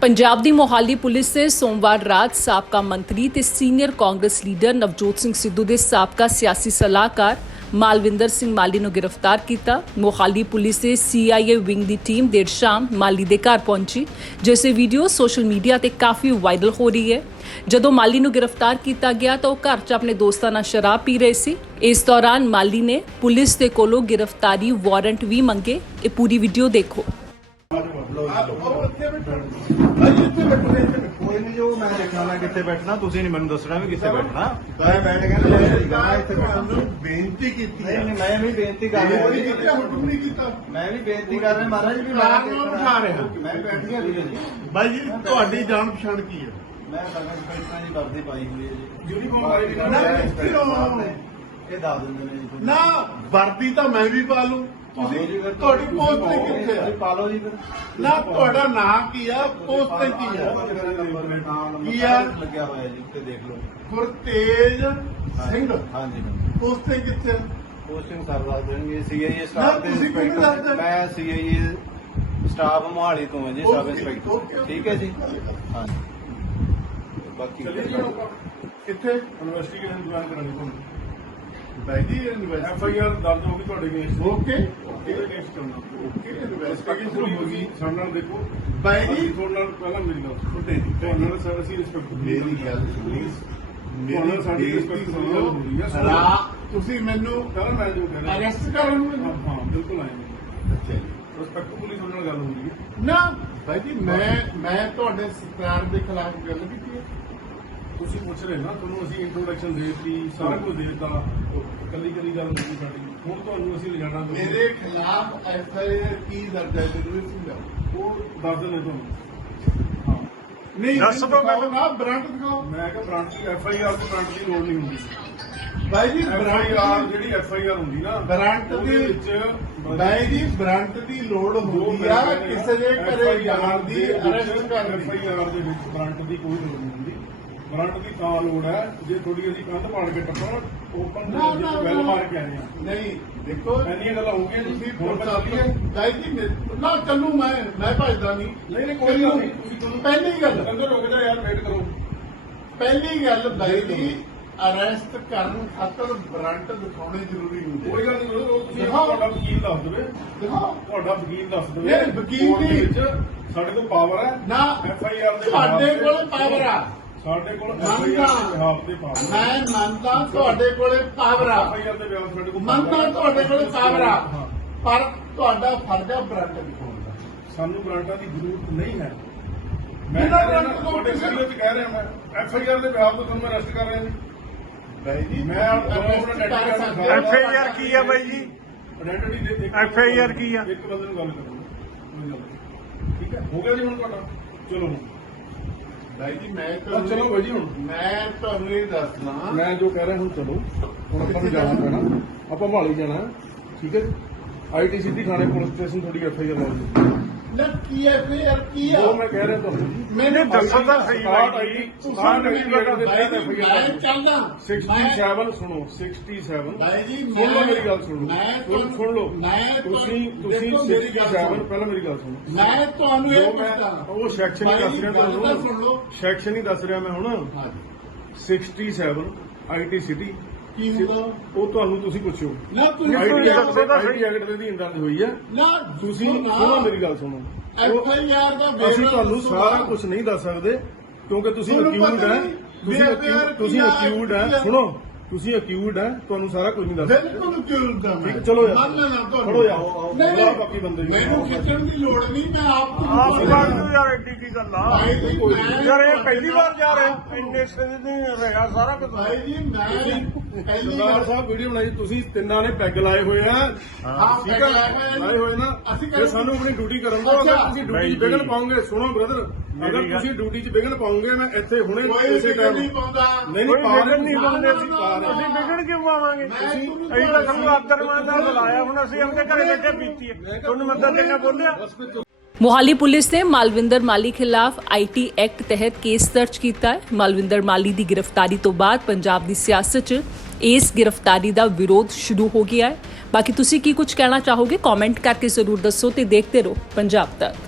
ਪੰਜਾਬ ਦੀ Mohali police ਨੇ ਸੋਮਵਾਰ ਰਾਤ ਸਾਬਕਾ ਮੰਤਰੀ ਤੇ ਸੀਨੀਅਰ ਕਾਂਗਰਸ ਲੀਡਰ ਨਵਜੋਤ ਸਿੰਘ ਸਿੱਧੂ ਦੇ ਸਾਬਕਾ ਸਿਆਸੀ ਸਲਾਹਕਾਰ ਮਾਲਵਿੰਦਰ ਸਿੰਘ ਮਾਲੀ ਨੂੰ ਗ੍ਰਿਫਤਾਰ ਕੀਤਾ। ਮੋਹਾਲੀ ਪੁਲਿਸ ਦੇ ਸੀਆਈਏ ਵਿੰਗ ਦੀ ਟੀਮ ਦੇਰ ਸ਼ਾਮ ਮਾਲੀ ਦੇ ਘਰ ਪਹੁੰਚੀ, ਜਿਸ ਦੀ ਵੀਡੀਓ ਸੋਸ਼ਲ ਮੀਡੀਆ ਤੇ ਕਾਫੀ ਵਾਇਰਲ ਹੋ ਰਹੀ ਹੈ। ਜਦੋਂ ਮਾਲੀ ਨੂੰ ਗ੍ਰਿਫਤਾਰ ਕੀਤਾ ਗਿਆ ਤਾਂ ਉਹ ਘਰ 'ਚ ਆਪਣੇ ਦੋਸਤਾਂ ਨਾਲ ਸ਼ਰਾਬ ਪੀ ਰਹੇ ਸੀ। ਇਸ ਦੌਰਾਨ ਮਾਲੀ ਨੇ ਪੁਲਿਸ ਦੇ ਕੋਲੋਂ ਗ੍ਰਿਫਤਾਰੀ ਵਾਰੰਟ ਵੀ ਮੰਗੇ। ਇਹ ਪੂਰੀ ਵੀਡੀਓ ਦੇਖੋ। ਕੋਈ ਨਹੀਂ ਜੋ ਮੈਂ ਦੇਖਣਾ ਮੈਂ ਕਿੱਥੇ ਬੈਠਣਾ ਤੁਸੀਂ ਨਹੀਂ ਮੈਨੂੰ ਦੱਸਣਾ ਵੀ ਕਿੱਥੇ ਬੈਠਣਾ। ਮੈਂ ਬੈਠ ਗਿਆ ਨਾ ਮੈਂ ਇੱਥੇ ਬੈਠਣ ਨੂੰ ਬੇਨਤੀ ਕੀਤੀ ਨਹੀਂ ਹੈ ਨਹੀਂ ਮੈਂ ਵੀ ਬੇਨਤੀ ਕਰ ਉਹ ਰਿਹਾ ਜੀ। ਕੀਤਾ ਹੁਕਮ ਨਹੀਂ ਕੀਤਾ। ਮੈਂ ਵੀ ਬੇਨਤੀ ਕਰ ਰਿਹਾ ਮਹਾਰਾਜ ਵੀ ਕਾਰ ਨੂੰ ਉਠਾ ਰਿਹਾ। ਮੈਂ ਬੈਠ ਗਿਆ ਜੀ। ਬਾਈ ਜੀ ਤੁਹਾਡੀ ਜਾਣ ਪਛਾਣ ਕੀ ਹੈ ਮੈਂ ਸਮਝ ਪੈਸਾ ਦੀ ਵਰਦੀ ਪਾਈ ਹੋਈ ਹੈ ਜੀ। Uniform ਪਾਈ ਹੋਈ ਹੈ। ਨਾ, ਕਿਉਂ? ਇਹ ਦੱਸ ਦਿੰਦੇ ਨੇ ਜੀ ਨਾ ਵਰਦੀ ਤਾਂ ਮੈਂ ਵੀ ਪਾ ਲੂੰ। ਤੁਸੀਂ ਤੁਹਾਡੀ ਪੋਸਟਿੰਗ ਕਿੱਥੇ ਤੁਸੀਂ ਹੈ ਪਾ ਲਓ ਜੀ ਫਿਰ। ਨਾ ਤੁਹਾਡਾ ਨਾਮ ਕੀ ਆ? ਪੋਸਟਿੰਗ ਕੀ ਆ? ਕੀ ਆ? ਲੱਗਿਆ ਹੋਇਆ ਜੀ ਉੱਤੇ ਦੇਖ ਲਓ। ਗੁਰਤੇਜ ਸਿੰਘ। ਹਾਂਜੀ ਪੋਸਟਿੰਗ ਕਿੱਥੇ ਆ? ਪੋਸਟਿੰਗ ਸਰ ਦੱਸ ਦੇਣਗੇ ਸੀਆਈਏ ਸਟਾਫ ਦੇ ਇੰਸਪੈਕਟਰ? ਮੈਂ ਸੀਆਈਏ ਸਟਾਫ ਮੋਹਾਲੀ ਤੋਂ ਹਾਂ ਜੀ ਸਬ ਇੰਸਪੈਕਟਰ ਠੀਕ ਹੈ ਜੀ? ਹਾਂਜੀ। ਬਾਕੀ ਕਿੱਥੇ? ਇਨਵੈਸਟੀਗੇਸ਼ਨ ਪਲਾਨ ਕਰਾਂਗੇ ਤੁਹਾਨੂੰ। ਬਾਈ ਜੀ ਐਫ ਇਨਵੈਸਟ ਆਈ ਆਰ ਦਰਜ ਹੋ ਗਈ ਤੁਹਾਡੇ ਅਗੇਂਸਟ ਓਕੇ ਉਹਦੇ ਅਗੇਂਸਟ ਕਰਨਾ। ਓਕੇ ਇਨਵੈਸਟੀਗੇਸ਼ਨ ਇਨਵੈਸਟੀਗੇਸ਼ਨ ਹੋ ਗਈ। ਸਾਡੇ ਨਾਲ ਦੇਖੋ। ਬਾਈ ਜੀ। ਅਸੀਂ ਤੁਹਾਡੇ ਨਾਲ ਪਹਿਲਾਂ ਮਿਲ ਲਓ ਤੁਹਾਡੇ ਤੁਹਾਡੇ ਨਾਲ ਸਰ ਅਸੀਂ ਰਿਸਪੈਕਟ ਮੇਰੀ ਗੱਲ ਸੁਣੀ। ਮੇਰੀ ਸਾਡੀ ਰਿਸਪੈਕਟ ਸਮਝ ਹੋ ਰਹੀ ਹੈ। ਰਾ ਤੁਸੀਂ ਮੈਨੂੰ ਸਰ ਮੈਂ ਜੋ ਕਹਿ ਰਿਹਾ। ਅਰੈਸਟ ਕਰਨ ਨੂੰ ਹਾਂ, ਹਾਂ ਬਿਲਕੁਲ ਆਏ ਅੱਛਾ ਜੀ। ਰਿਸਪੈਕਟਫੁਲੀ ਤੁਹਾਡੇ ਨਾਲ ਗੱਲ ਹੋ ਰਹੀ ਹੈ ਨਾ। ਬਾਈ ਜੀ ਮੈਂ ਮੈਂ ਤੁਹਾਡੇ ਸਰਕਾਰ ਦੇ ਖਿਲਾਫ ਗੱਲ ਕੀਤੀ ਹੈ। ਤੁਸੀਂ ਪੁੱਛ ਰਹੇ ਨਾ ਤੁਹਾਨੂੰ ਅਸੀਂ ਇੰਟਰੋਡਕਸ਼ਨ ਦੇਤੀ ਸਾਰਾ ਕੁਝ ਦੇਤਾ। ਕੱਲੀ ਕੱਲੀ ਗੱਲ ਨਹੀਂ ਸਾਡੀ। ਹੁਣ ਤੁਹਾਨੂੰ ਅਸੀਂ ਲਿਜਾਣਾ ਮੇਰੇ ਖਿਲਾਫ ਐਫ ਆਈ ਆਰ ਕੀ ਦਰਜ ਹੈ ਜ਼ਰੂਰ ਸਮਝਾਓ। ਉਹ ਦੱਸ ਦਿੰਦੇ ਤੁਹਾਨੂੰ। ਹਾਂ। ਨਹੀਂ ਦੱਸ ਦਿਖਾਓ ਮੈਨੂੰ। ਨਾ ਬ੍ਰਾਂਡ ਦਿਖਾਓ। ਮੈਂ ਕਿਹਾ ਬ੍ਰਾਂਚ ਦੀ ਐਫ ਆਈ ਆਰ ਦੀ ਦੀ ਲੋੜ ਨਹੀਂ ਹੁੰਦੀ। ਬਾਈ ਜੀ ਬ੍ਰਾਂਡ ਆਰ ਜਿਹੜੀ ਐਫ ਆਈ ਆਰ ਹੁੰਦੀ ਨਾ ਬ੍ਰਾਂਟ ਉਹਦੇ ਦੀ ਵਿੱਚ ਬਾਈ ਜੀ ਬ੍ਰਾਂਟ ਦੀ ਲੋੜ ਹੁੰਦੀ ਆ ਕਿਸੇ ਦੇ ਘਰੇ ਜਾਣ ਦੀ ਅਰੈਸਟ ਕਰਨ। ਐਫ ਦੀ ਆਈ ਆਰ ਦੇ ਵਿੱਚ ਬ੍ਰਾਂਟ ਦੀ ਕੋਈ ਲੋੜ ਨਹੀਂ ਹੁੰਦੀ। ਬ੍ਰਾਂਟ ਦੀ ਤਾਂ ਲੋੜ ਹੈ ਜੇ ਥੋੜੀ ਅਸੀਂ ਕੰਧ ਪਾੜ ਕੇ ਟੱਪਣ ਓਪਨ ਨਾ। ਮਾਰ ਕੇ ਆਏ ਨਹੀਂ ਦੇਖੋ ਇੰਨੀਆਂ ਗੱਲਾਂ ਹੋ ਗਈਆਂ ਤੁਸੀਂ ਜੀ ਹੁਣ ਪੁਲਿਸ ਚੱਲੀਏ। ਆਪਣੀ ਬਾਈ ਜੀ ਮੈਂ- ਨਾ ਚੱਲੂ ਮੈਂ ਮੈਂ ਭਜਦਾ ਨਹੀਂ। ਨਹੀਂ ਨਹੀਂ ਕੋਈ ਗੱਲ ਨਹੀਂ। ਤੁਸੀਂ ਪਹਿਲੀ ਗੱਲ ਅੰਦਰ ਰੁਕ ਜਾ ਯਾਰ ਵੇਟ ਕਰੋ। ਪਹਿਲੀ ਗੱਲ ਬਾਈ ਜੀ ਅਰੈਸਟ ਕਰਨ ਖਾਤਰ ਬ੍ਰਾਂਟ ਦਿਖਾਉਣੇ ਜ਼ਰੂਰੀ ਹੁੰਦੇ ਕੋਈ ਗੱਲ ਨਹੀਂ ਉਹ ਤੁਸੀਂ ਦਿਖਾਓ। ਤੁਹਾਡਾ ਵਕੀਲ ਦੱਸ ਦੇਵੇ। ਦਿਖਾਓ। ਤੁਹਾਡਾ ਵਕੀਲ ਦੱਸ ਦੇਵੇ। ਨਹੀਂ, ਵਕੀਲ ਕੋਰਟ ਦੇ ਨਹੀਂ। ਵਿੱਚ ਸਾਡੇ ਕੋਲ ਪਾਵਰ ਹੈ। ਨਾ ਐਫ ਆਈ ਆਰ ਦੇ ਤੇ- ਕੋਲੇ ਪਾਵਰ ਆ। ਸਾਡੇ ਕੋਲ ਮੰਨਦਾ। ਦੇ ਪਾਵਰ ਮੈਂ ਤੁਹਾਡੇ ਕੋਲੇ ਪਾਵਰ ਆ ਐਫ ਆਈ ਆਰ ਦੇ ਬਿਹਾਫ ਸਾਡੇ ਕੋਲ ਮੰਨਦਾ power ਹੈ। ਤੁਹਾਡੇ ਕੋਲੇ ਪਾਵਰ ਆ ਹਾਂ। ਪਰ ਤੁਹਾਡਾ ਫਰਜ਼ ਆ ਬ੍ਰਾਂਟ ਦਿਖਾਉਣ ਦਾ ਸਾਨੂੰ ਗ੍ਰਾਂਟਾਂ ਦੀ ਜ਼ਰੂਰਤ ਨਹੀਂ ਹੈ ਮੈਂ ਤੋਂ ਤੁਹਾਡੇ ਕਿਸੇ- ਵੀਡੀਓ 'ਚ ਕਹਿ ਰਿਹਾ ਮੈਂ ਐਫ ਆਈ ਆਰ ਦੇ ਬਿਹਾਫ ਤੋਂ ਤੁਹਾਨੂੰ ਮੈਂ ਅਰੈਸਟ ਕਰ ਰਿਹਾ ਜੀ ਬਾਈ ਜੀ ਮੈਂ। FIR ਕੀ ਆ ਬਾਈ ਜੀ? ਆਇਡੈਂਟੀ ਦੇ ਇੱਕ FIR ਕੀ ਆ? ਇੱਕ ਬੰਦੇ ਨੂੰ ਗੱਲ ਕਰੋ ਕੋਈ ਗੱਲ ਨਹੀਂ। ਠੀਕ ਹੈ ਹੋ ਗਿਆ ਜੀ ਹੁਣ ਤੁਹਾਡਾ ਚਲੋ ਜੀ ਮੈਂ ਹਾਂ, ਚਲੋ ਬਾਈ ਜੀ ਹੁਣ। ਮੈਂ ਤੁਹਾਨੂੰ ਇਹ ਦੱਸਦਾ। ਮੈਂ ਜੋ ਕਹਿ ਰਿਹਾ ਹੁਣ ਚਲੋ ਹੁਣ ਆਪਾਂ ਨੂੰ ਜਾਣਾ ਪੈਣਾ। ਆਪਾਂ ਮਹਾਲੀ ਜਾਣਾ ਹੈ, ਠੀਕ ਹੈ ਆਈਟੀ ਸਿੱਧੀ ਥਾਣੇ ਪੁਲਿਸ ਸਟੇਸ਼ਨ ਤੁਹਾਡੀ ਐਫ ਆਈ ਆਰ ਨਾ ਕੀ ਹੈ ਫਿਰ ਕੀ ਆ? ਉਹ ਮੈਂ ਕਹਿ ਰਿਹਾ ਤੁਹਾਨੂੰ। ਮੈਨੂੰ ਦੱਸੋ ਤਾਂ ਸਹੀ ਬਾਈ ਜੀ। ਤੁਸੀਂ ਸਾਨੂੰ ਨਹੀਂ ਕੀ ਪਤਾ। ਬਾਈ ਜੀ ਮੈਂ ਚਾਹੁੰਦਾ 67 ਸੁਣੋ 67 ਬਾਈ ਜੀ ਸੁਣ ਲਓ ਮੇਰੀ ਗੱਲ ਸੁਣ ਲਓ। ਮੈਂ ਸੁਣ ਲਓ। ਮੈਂ ਤੁਸੀਂ ਤੁਸੀਂ ਦੇਖੋ ਮੇਰੀ ਗੱਲ 67 ਸੁਣੋ। ਪਹਿਲਾਂ ਮੇਰੀ ਗੱਲ ਸੁਣੋ। ਮੈਂ ਤੁਹਾਨੂੰ ਇਹ ਪੁੱਛਦਾ। ਉਹ ਸੈਕਸ਼ਨ ਹੀ ਦੱਸ ਰਿਹਾ ਗੱਲ ਤਾਂ ਸੁਣ ਤੁਹਾਨੂੰ ਲਓ। ਸੈਕਸ਼ਨ ਹੀ ਦੱਸ ਰਿਹਾ ਮੈਂ ਹੁਣ। ਹਾਂ 67 ਆਈਟੀ ਸਿਟੀ ਕੀ ਹੁੰਦਾ? ਉਹ ਤੁਹਾਨੂੰ ਤੁਸੀਂ ਪੁੱਛੋ। ਨਾ ਤੁਸੀਂ ਤਾਂ ਸਹੀ। ਆਈਟੀ ਐਕਟ ਦੇ ਅਧੀਨ ਦਰਜ ਹੋਈ ਹੈ ਨਾ ਤੁਸੀਂ ਸੁਣੋ ਮੇਰੀ ਗੱਲ ਸੁਣੋ। ਐਫ ਉਹ- ਆਈ ਆਰ ਦਾ ਅਸੀਂ ਵੇਰਵਾ ਤੁਹਾਨੂੰ ਸਾਰਾ। ਕੁਝ ਨਹੀਂ ਦੱਸ ਸਕਦੇ ਕਿਉਂਕਿ ਤੁਸੀਂ ਪਤਾ ਹੈ। ਤੁਸੀਂ ਆ। ਹੈ। ਸੁਣੋ। ਤੁਸੀਂ ਅਕਿਊਡ ਹੈ ਤੁਹਾਨੂੰ ਸਾਰਾ ਕੁਝ ਨਹੀਂ ਦੱਸ ਸਕਦੇ। ਬਿਲਕੁਲ ਕਿਉਂ ਦਾ ਮੈਂ। ਠੀਕ, ਚਲੋ ਯਾਰ। ਮੰਨ ਲੈਣਾ ਤੁਹਾਨੂੰ। ਖੜੋ ਯਾਰ। ਨਹੀਂ ਬੁਲਾਓ ਨਹੀਂ। ਬਾਕੀ ਬੰਦੇ ਵੀ। ਮੈਨੂੰ ਖਿੱਚਣ ਦੀ ਲੋੜ ਨਹੀਂ ਮੈਂ ਆਪ ਆਪ ਤੁਹਾਨੂੰ ਬਾਤ ਨੂੰ ਯਾਰ ਐਡੀ ਕੀ ਗੱਲ ਆ? ਯਾਰ ਇਹ ਪਹਿਲੀ ਵਾਰ ਜਾ ਰਹੇ ਹੋ ਇੰਨੇ ਸਿਰ ਨਹੀਂ ਰਿਹਾ ਸਾਰਾ ਕੁਝ। ਭਾਈ ਜੀ ਮੈਂ ਪਹਿਲੀ ਗੱਲ ਸਾਹਿਬ ਵੀਡੀਓ ਬਣਾਈ ਤੁਸੀਂ ਤਿੰਨਾਂ ਨੇ ਪੈਗ ਲਾਏ ਹੋਏ ਆ। ਹਾਂ ਠੀਕ ਪੈਗ ਲਾਏ ਹੋਏ ਹੈ। ਲਾਏ ਹੋਏ ਨਾ। ਅਸੀਂ ਜੇ ਸਾਨੂੰ ਆਪਣੀ ਡਿਊਟੀ ਕਰਨ ਦਿਓ ਅਗਰ। ਤੁਸੀਂ ਡਿਊਟੀ 'ਚ ਜੀ। ਵਿਗਨ ਪਾਉਂਗੇ ਸੁਣੋ ਬ੍ਰਦਰ ਅਗਰ ਤੁਸੀਂ ਡਿਊਟੀ 'ਚ ਵਿਗਨ ਪਾਉਂਗੇ ਮੈਂ ਇੱਥੇ ਹੁਣੇ ਫਿਕਰ ਟਾਈਮ ਨਹੀਂ ਪਾਉਂਦਾ। ਨਹੀਂ ਨਹੀਂ ਪਾ ਵਿਗੜ ਨਹੀਂ ਪਾਉਂਦੇ ਅਸੀਂ ਵਿਗੜ ਕਿਉਂ ਪਾਵਾਂਗੇ ਅਸੀਂ ਤਾਂ ਸਾਨੂੰ ਆਦਰਮਾਨ ਦਾ ਬੁਲਾਇਆ ਹੁਣ ਅਸੀਂ ਆਪਣੇ ਘਰੇ ਬੈਠੇ ਪੀਤੀ ਹੈ। ਤੁਹਾਨੂੰ ਮਦਦ ਦੇਣਾ ਬੋਲਿਆ? ਮੋਹਾਲੀ ਪੁਲਿਸ ਨੇ ਮਾਲਵਿੰਦਰ ਮਾਲੀ ਖਿਲਾਫ ਆਈਟੀ ਐਕਟ ਤਹਿਤ ਕੇਸ ਦਰਜ ਕੀਤਾ ਹੈ। ਮਾਲਵਿੰਦਰ ਮਾਲੀ ਦੀ ਗ੍ਰਿਫਤਾਰੀ ਤੋਂ ਬਾਅਦ ਪੰਜਾਬ ਦੀ ਸਿਆਸਤ 'ਚ ਇਸ ਗ੍ਰਿਫਤਾਰੀ ਦਾ ਵਿਰੋਧ ਸ਼ੁਰੂ ਹੋ ਗਿਆ ਹੈ। ਬਾਕੀ ਤੁਸੀਂ ਕੀ ਕੁਝ ਕਹਿਣਾ ਚਾਹੋਗੇ? ਕਮੈਂਟ ਕਰਕੇ ਜ਼ਰੂਰ ਦੱਸੋ ਤੇ ਦੇਖਦੇ ਰਹੋ ਪੰਜਾਬ ਤੱਕ।